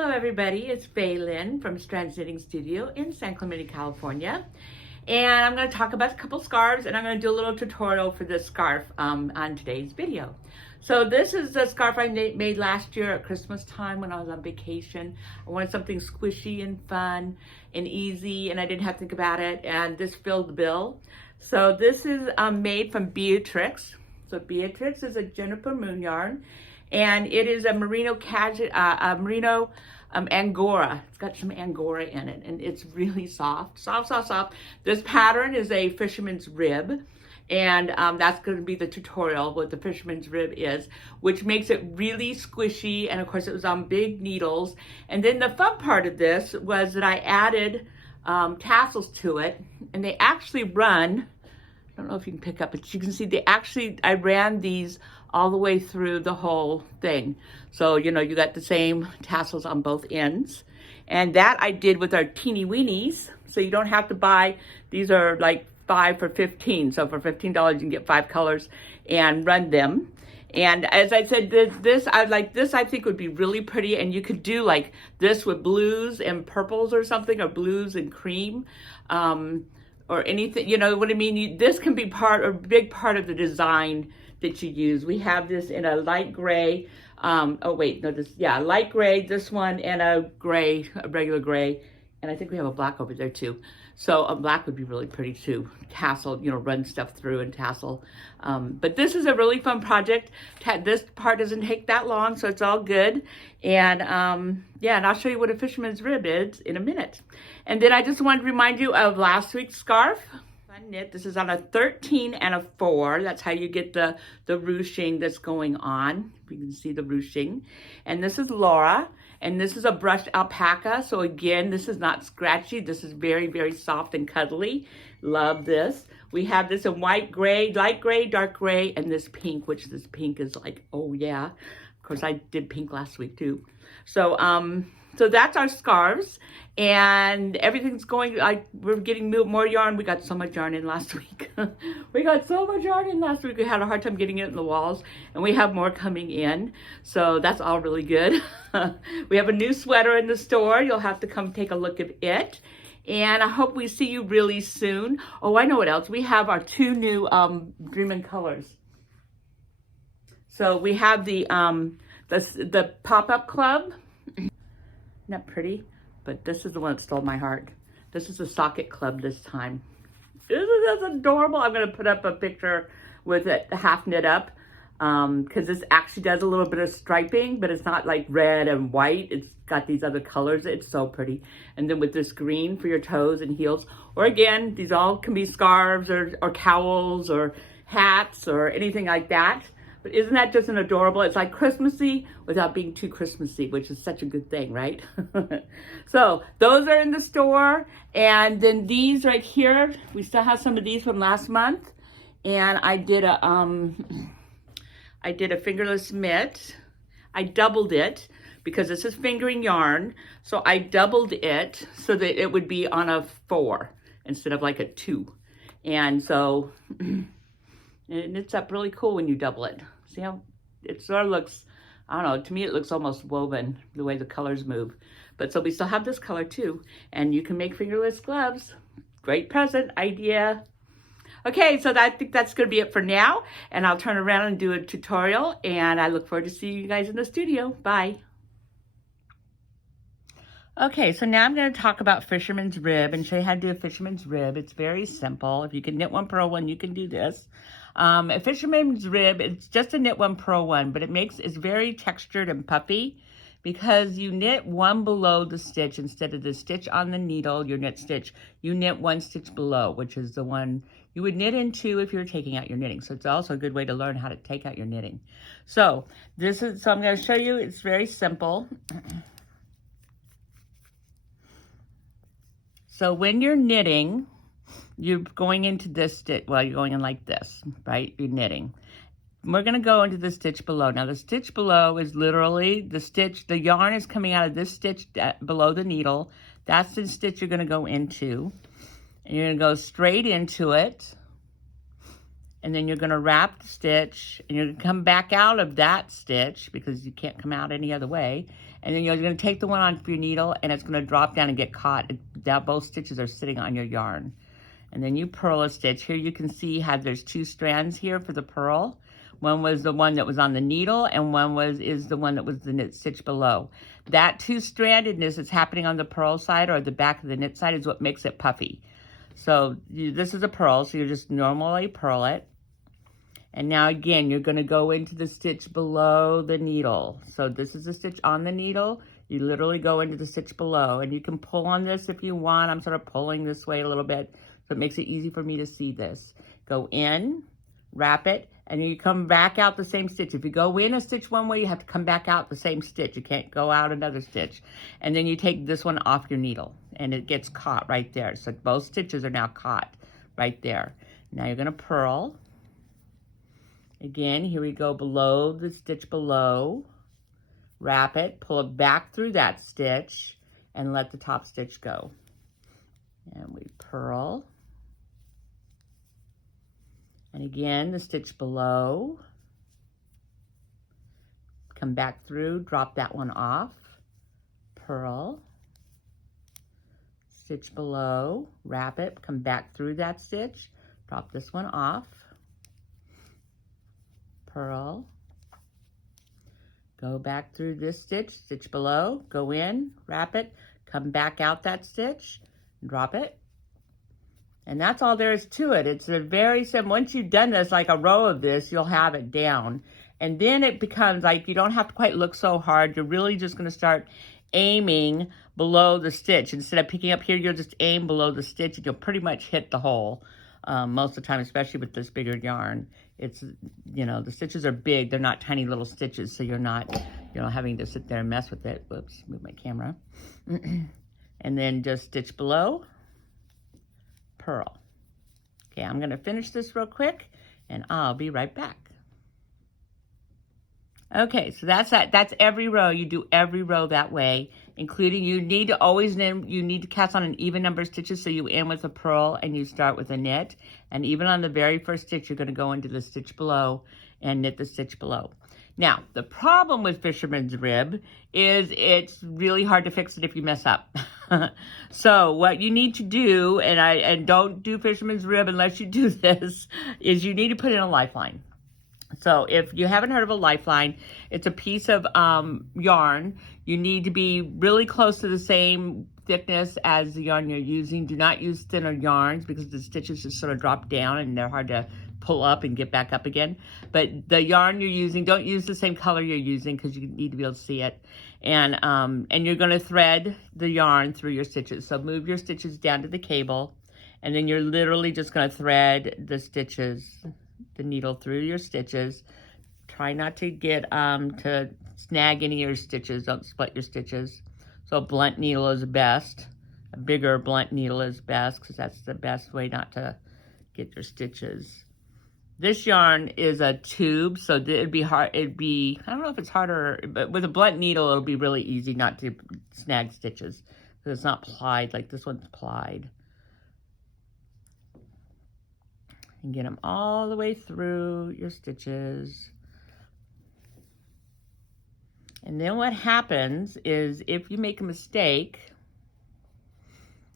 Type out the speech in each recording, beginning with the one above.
Hello everybody, it's Lynn from Strands Knitting Studio in San Clemente, California. And I'm going to talk about a couple scarves, and I'm going to do a little tutorial for this scarf on today's video. So this is a scarf I made last year at Christmas time when I was on vacation. I wanted something squishy and fun and easy, and I didn't have to think about it, and this filled the bill. So this is made from Beatrix. So Beatrix is a juniper moon yarn, and it is a merino Angora. It's got some Angora in it, and it's really soft. This pattern is a Fisherman's rib, and that's going to be the tutorial, what the Fisherman's rib is, which makes it really squishy, and of course it was on big needles. And then the fun part of this was that I added tassels to it, and they actually run, I don't know if you can pick up, but you can see I ran these all the way through the whole thing. So, you know, you got the same tassels on both ends. And that I did with our teeny weenies. So you don't have to buy, these are like 5 for $15. So for $15, you can get 5 colors and run them. And as I said, this I think would be really pretty, and you could do like this with blues and purples or something, or blues and cream. Or anything, you know what I mean? This can be a big part of the design that you use. We have this in a light gray, light gray, this one, and a gray, a regular gray. And I think we have a black over there too. So a black would be really pretty too. Tassel, you know, run stuff through and tassel. But this is a really fun project. This part doesn't take that long, so it's all good. And yeah, and I'll show you what a fisherman's rib is in a minute. And then I just wanted to remind you of last week's scarf. Knit. This is on a 13 and a 4. That's how you get the ruching that's going on. You can see the ruching. And this is Laura. And this is a brushed alpaca. So again, this is not scratchy. This is very, very soft and cuddly. Love this. We have this in white, gray, light gray, dark gray, and this pink, which this pink is like, oh yeah. Of course, I did pink last week too. So, so that's our scarves, and everything's going, we're getting more yarn. We got so much yarn in last week. We got so much yarn in last week. We had a hard time getting it in the walls, and we have more coming in. So that's all really good. We have a new sweater in the store. You'll have to come take a look at it. And I hope we see you really soon. Oh, I know what else. We have our 2 new Dreamin' colors. So we have the pop-up club. Not pretty, but this is the one that stole my heart. This is the socket club this time. Isn't this adorable? I'm going to put up a picture with it half knit up, because this actually does a little bit of striping, but it's not like red and white. It's got these other colors. It's so pretty. And then with this green for your toes and heels, or again, these all can be scarves or cowls or hats or anything like that. But isn't that just an adorable? It's like Christmassy without being too Christmassy, which is such a good thing, right? So those are in the store. And then these right here, we still have some of these from last month. And I did a Fingerless Mitt. I doubled it because this is fingering yarn. So I doubled it so that it would be on a 4 instead of like a 2. And so and it's up really cool when you double it. See how it sort of looks, I don't know, to me it looks almost woven the way the colors move. But so we still have this color too. And you can make fingerless gloves. Great present idea. Okay, so I think that's going to be it for now. And I'll turn around and do a tutorial. And I look forward to seeing you guys in the studio. Bye. Okay, so now I'm going to talk about Fisherman's rib and show you how to do a Fisherman's rib. It's very simple. If you can knit one, purl one, you can do this. A Fisherman's rib, it's just a knit one, purl one, but it's very textured and puffy because you knit one below the stitch instead of the stitch on the needle, your knit stitch. You knit 1 stitch below, which is the one you would knit into if you're taking out your knitting. So it's also a good way to learn how to take out your knitting. So I'm going to show you. It's very simple. So when you're knitting, you're going into this stitch, well, you're going in like this, right? You're knitting. We're going to go into the stitch below. Now, the stitch below is literally the yarn is coming out of this stitch below the needle. That's the stitch you're going to go into. And you're going to go straight into it. And then you're going to wrap the stitch. And you're going to come back out of that stitch because you can't come out any other way. And then you're going to take the one off your needle, and it's going to drop down and get caught. Both stitches are sitting on your yarn. And then you purl a stitch. Here you can see how there's 2 strands here for the purl. One was the one that was on the needle, and one is the one that was the knit stitch below. That 2-strandedness that's happening on the purl side or the back of the knit side is what makes it puffy. So this is a purl, so you just normally purl it. And now again, you're going to go into the stitch below the needle. So this is a stitch on the needle. You literally go into the stitch below, and you can pull on this if you want. I'm sort of pulling this way a little bit, so it makes it easy for me to see this. Go in, wrap it, and you come back out the same stitch. If you go in a stitch one way, you have to come back out the same stitch. You can't go out another stitch. And then you take this one off your needle, and it gets caught right there. So both stitches are now caught right there. Now you're going to purl. Again, here we go below the stitch below. Wrap it, pull it back through that stitch, and let the top stitch go. And we purl. And again, the stitch below. Come back through, drop that one off. Purl. Stitch below, wrap it, come back through that stitch, drop this one off. Purl, go back through this stitch, stitch below, go in, wrap it, come back out that stitch, drop it. And that's all there is to it. It's a very simple, once you've done this, like a row of this, you'll have it down. And then it becomes like, you don't have to quite look so hard. You're really just gonna start aiming below the stitch. Instead of picking up here, you'll just aim below the stitch and you'll pretty much hit the hole. Most of the time, especially with this bigger yarn. It's, you know, the stitches are big. They're not tiny little stitches, so you're not, you know, having to sit there and mess with it. Whoops, move my camera. And then just stitch below, purl. Okay, I'm gonna finish this real quick and I'll be right back. Okay, so that's that. That's every row. You do every row that way, including you need to always you need to cast on an even number of stitches. So you end with a purl and you start with a knit. And even on the very first stitch, you're going to go into the stitch below and knit the stitch below. Now, the problem with Fisherman's rib is it's really hard to fix it if you mess up. So what you need to do, and don't do Fisherman's rib unless you do this, is you need to put in a lifeline. So if you haven't heard of a lifeline, it's a piece of yarn. You need to be really close to the same thickness as the yarn you're using. Do not use thinner yarns because the stitches just sort of drop down and they're hard to pull up and get back up again. But the yarn you're using, don't use the same color you're using because you need to be able to see it. And you're going to thread the yarn through your stitches. So move your stitches down to the cable, and then you're literally just going to thread the stitches, the needle through your stitches. Try not to get to snag any of your stitches. Don't split your stitches. So a blunt needle is best. A bigger blunt needle is best because that's the best way not to get your stitches. This yarn is a tube, so it'd be hard. I don't know if it's harder, but with a blunt needle, it'll be really easy not to snag stitches because it's not plied like this one's plied. And get them all the way through your stitches. And then what happens is if you make a mistake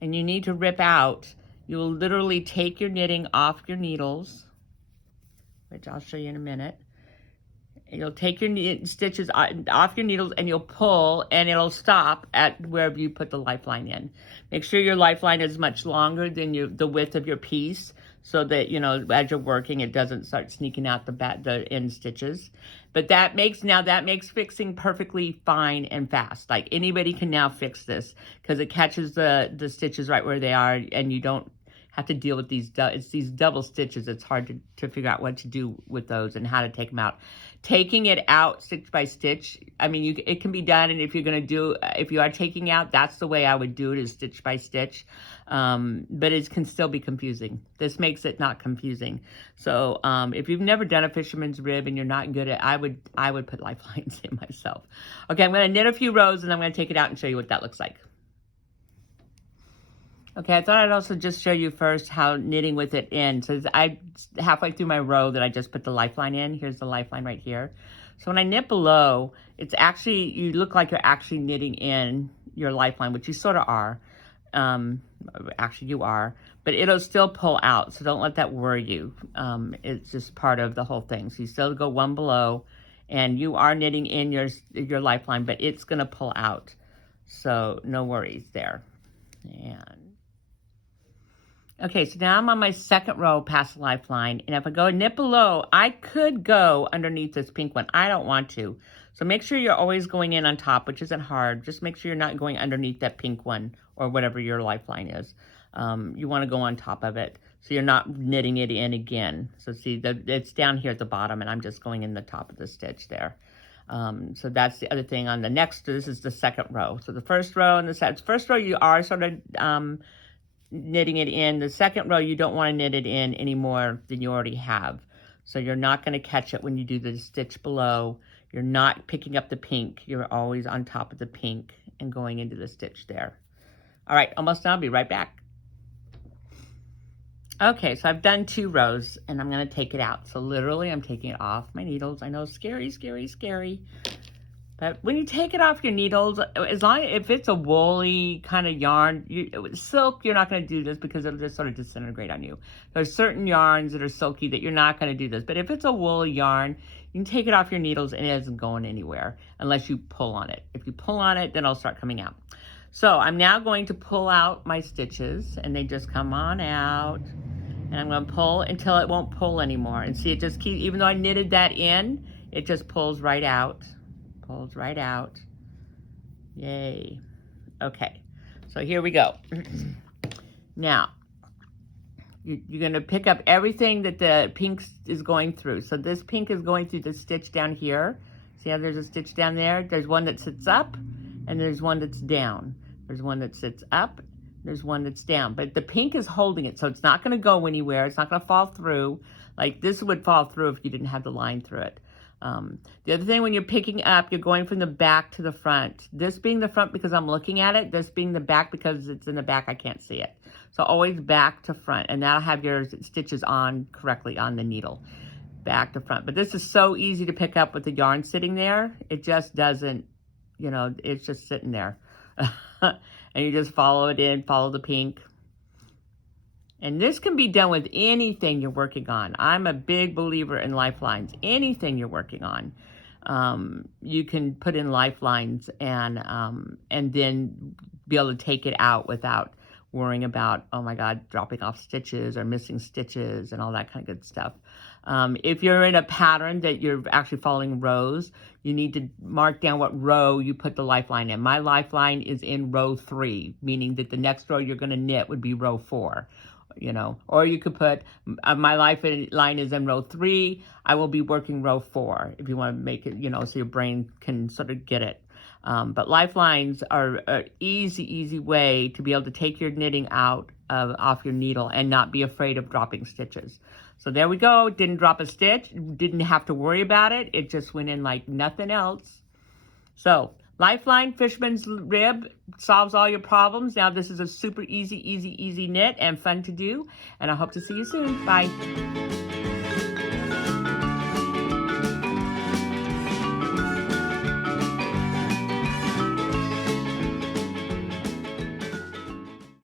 and you need to rip out, you'll literally take your knitting off your needles, which I'll show you in a minute. And you'll take your stitches off your needles and you'll pull, and it'll stop at wherever you put the lifeline in. Make sure your lifeline is much longer than the width of your piece, so that, you know, as you're working, it doesn't start sneaking out the end stitches. But that makes fixing perfectly fine and fast. Like anybody can now fix this because it catches the stitches right where they are, and you don't have to deal with these double stitches. It's hard to figure out what to do with those and how to take them out. Taking it out stitch by stitch, I mean, it can be done, and if you are taking out, that's the way I would do it, is stitch by stitch. But it can still be confusing. This makes it not confusing. So if you've never done a fisherman's rib and you're not good at it, I would put lifelines in myself. Okay, I'm going to knit a few rows and I'm going to take it out and show you what that looks like. Okay, I thought I'd also just show you first how knitting with it in. So halfway through my row that I just put the lifeline in. Here's the lifeline right here. So when I knit below, it's actually, you look like you're actually knitting in your lifeline, which you sort of are. Actually you are, but it'll still pull out. So don't let that worry you. It's just part of the whole thing. So you still go one below and you are knitting in your lifeline, but it's going to pull out. So no worries there. And okay, so now I'm on my second row past the lifeline, and if I go knit below, I could go underneath this pink one. I don't want to. So make sure you're always going in on top, which isn't hard. Just make sure you're not going underneath that pink one or whatever your lifeline is. You want to go on top of it so you're not knitting it in again. So see, it's down here at the bottom, and I'm just going in the top of the stitch there. So that's the other thing on the next. This is the second row. So the first row and the first row, you are sort of knitting it in. The second row, you don't want to knit it in any more than you already have. So you're not going to catch it when you do the stitch below. You're not picking up the pink. You're always on top of the pink and going into the stitch there. All right, almost done. I'll be right back. Okay, so I've done 2 rows and I'm going to take it out. So literally I'm taking it off my needles. I know, scary, scary, scary. But when you take it off your needles, if it's a woolly kind of yarn, silk, you're not going to do this because it'll just sort of disintegrate on you. There's certain yarns that are silky that you're not going to do this. But if it's a woolly yarn, you can take it off your needles and it isn't going anywhere unless you pull on it. If you pull on it, then it'll start coming out. So I'm now going to pull out my stitches and they just come on out. And I'm going to pull until it won't pull anymore. And see, it just keeps, even though I knitted that in, it just pulls right out. Pulls right out. Yay. Okay, so here we go. Now, you're going to pick up everything that the pink is going through. So this pink is going through the stitch down here. See how there's a stitch down there? There's one that sits up, and there's one that's down. There's one that sits up, there's one that's down. But the pink is holding it, so it's not going to go anywhere. It's not going to fall through. Like this would fall through if you didn't have the line through it. The other thing, when you're picking up, you're going from the back to the front. This being the front because I'm looking at it. This being the back because it's in the back, I can't see it. So always back to front, and that'll have your stitches on correctly on the needle. Back to front. But this is so easy to pick up with the yarn sitting there. It just doesn't, you know, it's just sitting there. And you just follow it in, follow the pink. And this can be done with anything you're working on. I'm a big believer in lifelines. Anything you're working on, you can put in lifelines and then be able to take it out without worrying about, oh my God, dropping off stitches or missing stitches and all that kind of good stuff. If you're in a pattern that you're actually following rows, you need to mark down what row you put the lifeline in. My lifeline is in row 3, meaning that the next row you're going to knit would be row 4. You know, or you could put my lifeline is in row 3. I will be working row 4 if you want to make it, you know, so your brain can sort of get it. But lifelines are an easy way to be able to take your knitting out off your needle and not be afraid of dropping stitches. So there we go. Didn't drop a stitch. Didn't have to worry about it. It just went in like nothing else. So lifeline, Fisherman's rib, solves all your problems. Now this is a super easy knit and fun to do. And I hope to see you soon. Bye.